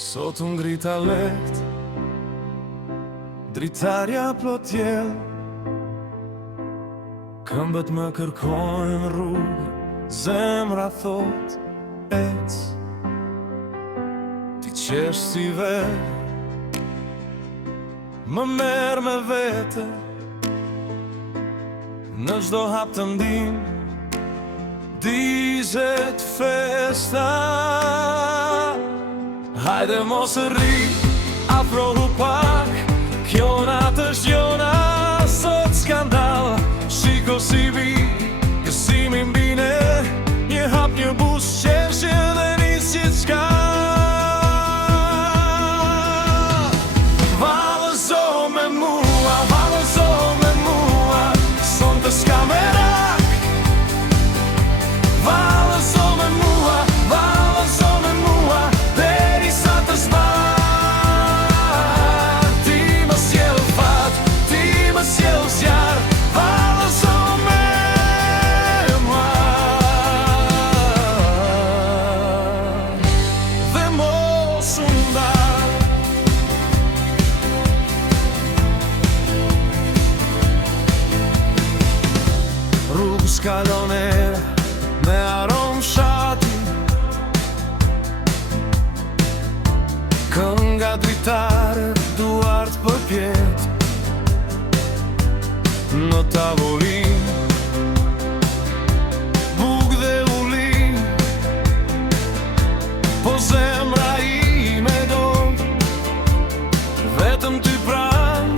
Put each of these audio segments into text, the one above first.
Sot unë ngrita lehtë, dritarja plot jell. Këmbët më kërkojnë rrugë, zemra thot ec. Ti qesh si vetë, më merr me vete. Në çdo hap të ndim, dizet festa. Hajde mos rri, afrohu pak. Kjo natë është jona, sot skandal. Shiko si vi, gëzimi mbine. Një hap, një bus, qeshje dhe nis gjithçka. Vallëzo me mua, vallëzo me mua. Sonte s'ka merak. Vallëzo me mua, vallëzo me mua. Derisa të zbar. Ti më sjell fat, ti më sjell zjarr. Vallëzo me mua. Dhe mos u ndal. Rrugë s'kalone me aromë shati. Kënga dritare, duart përpjet. Në tavolin, buk dhe ulin. Po zemra ime do vetëm ty pran.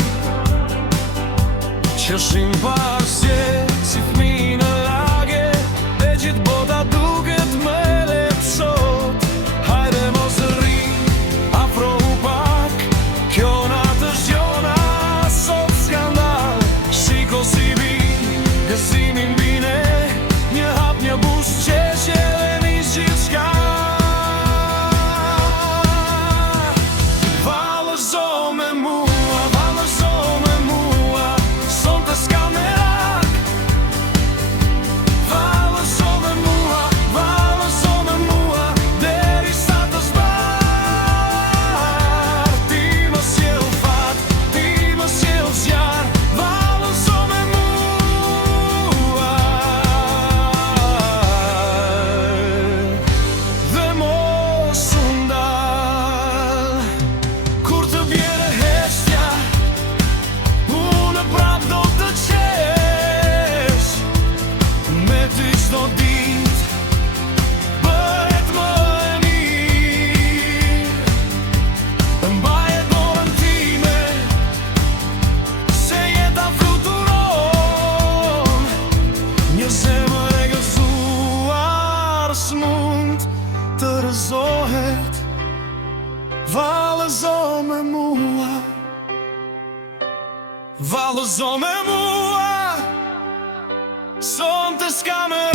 Qeshim pasje si fmi në lagje. E gjithë bota duket me lep sot. Hajde mos rri, afrohu pak. Kjo natë është jona, sot skandal. Shiko si vi, gëzimi mbine. Një hap, një bus, qeshje dhe nis gjithçka. Vallëzo me mua, vallëzo me mua. Sonte s'ka merak. Vallëzo me mua, vallëzo me mua. Derisa të zbar. Ti më sjell fat, ti më sjell zjarr. Vallëzo me mua. Dhe mos u ndal. Kur të vjen e heshtja, unë prap do të qesh. Me ty çdo ditë bëhet më e mirë. Mbaje dorën time, se jeta fluturon. Një zemër e gëzuar s'mund të rëzohet. Vallëzo me mua, vallëzo me mua. Sonte s'ka merak.